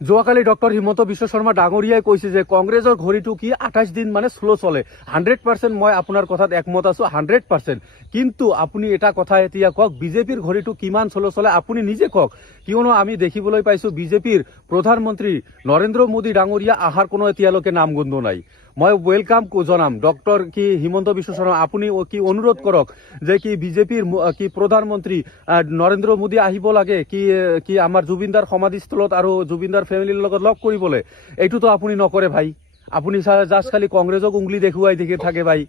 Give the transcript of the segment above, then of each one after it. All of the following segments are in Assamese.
যোৱাকালি ডক্টৰ হিমন্ত বিশ্ব শৰ্মা ডাঙৰীয়াই কৈছে যে কংগ্ৰেছৰ ঘড়ীটো কি 28 দিন মানে শ্ল' চলে। 100% মই আপোনাৰ কথাত একমত আছো, 100%। কিন্তু আপুনি এটা কথা এতিয়া কওক, বিজেপিৰ ঘড়ীটো কিমান শ্ল' চলে আপুনি নিজে কওক। কিয়নো আমি দেখিবলৈ পাইছো বিজেপিৰ প্ৰধানমন্ত্ৰী নৰেন্দ্ৰ মোদী ডাঙৰীয়া অহাৰ কোনো এতিয়ালৈকে নামগন্ধ নাই। মই ওয়েলকাম জনাম ডক্টৰ কি হিমন্ত বিশ্ব শৰ্মা, আপুনি কি অনুৰোধ কৰক যে কি বিজেপিৰ কি প্ৰধানমন্ত্ৰী নৰেন্দ্ৰ মোদী আহিব লাগে কি আমাৰ জুবিনদাৰ সমাধিস্থলত আৰু জুবিনদাৰ ফেমিলিৰ লগত লগ কৰিবলৈ। এইটোতো আপুনি নকৰে ভাই, আপুনি জাষ্ট খালি কংগ্ৰেছক উংলি দেখুৱাই থাকে ভাই।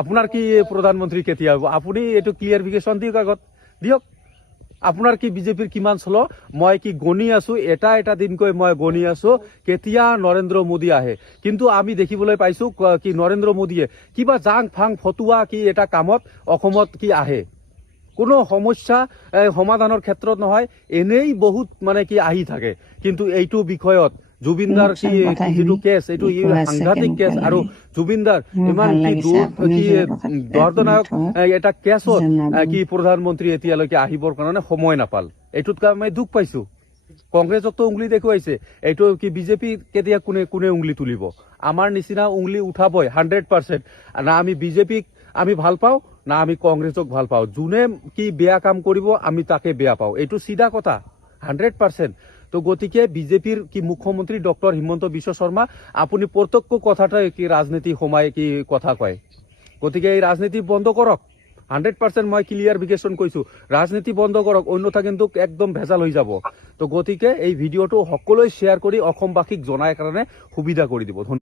আপোনাৰ কি প্ৰধানমন্ত্ৰী কেতিয়া হ'ব আপুনি এইটো ক্লিয়াৰিফিকেশ্যন দিয়ক, আগত দিয়ক আপোনাৰ কি বিজেপিৰ কিমান চল। মই কি গণি আছো, এটা দিনকৈ মই গণি আছো কেতিয়া নৰেন্দ্ৰ মোদী আহে। কিন্তু আমি দেখিবলৈ পাইছো কি নৰেন্দ্ৰ মোদীয়ে কিবা জাং ফাং ফটুৱা কি এটা কামত অসমত কি আহে, কোনো সমস্যা সমাধানৰ ক্ষেত্ৰত নহয়, এনেই বহুত মানে কি আহি থাকে। কিন্তু এইটো বিষয়ত জুবিনদাৰ কি যিটো কেছ, এইটো সাংঘাতিক কেছ, আৰু জুবিনদাৰ ইমান কি দৰ্দনায়ক এটা কেছত কি প্ৰধানমন্ত্ৰী এতিয়ালৈকে আহিবৰ কাৰণে সময় নাপাল। এইটোত মই দুখ পাইছো। কংগ্ৰেছকতো উংলি দেখুৱাইছে, এইটো কি বিজেপি কেতিয়া কোনে উংলি তুলিব? আমাৰ নিচিনা উংলি উঠাবই 100%। না আমি বিজেপিক আমি ভাল পাওঁ, না আমি কংগ্ৰেছক ভাল পাওঁ। যোনে কি বেয়া কাম কৰিব আমি তাকে বেয়া পাওঁ, এইটো চিধা কথা 100%। তো গতিকে বিজেপিৰ কি মুখ্যমন্ত্ৰী ডক্টৰ হিমন্ত বিশ্ব শৰ্মা, আপুনি প্ৰত্যক্ষ কথাটাই কি ৰাজনীতি সোমাই কি কথা কয়। গতিকে এই ৰাজনীতি বন্ধ কৰক। 100% মই ক্লিয়াৰিফিকেশ্যন কৈছো, ৰাজনীতি বন্ধ কৰক, অন্যথা কিন্তু একদম ভেজাল হৈ যাব। তো গতিকে এই ভিডিঅ'টো সকলোৱে শ্বেয়াৰ কৰি অসমবাসীক জনাৰ কাৰণে সুবিধা কৰি দিব।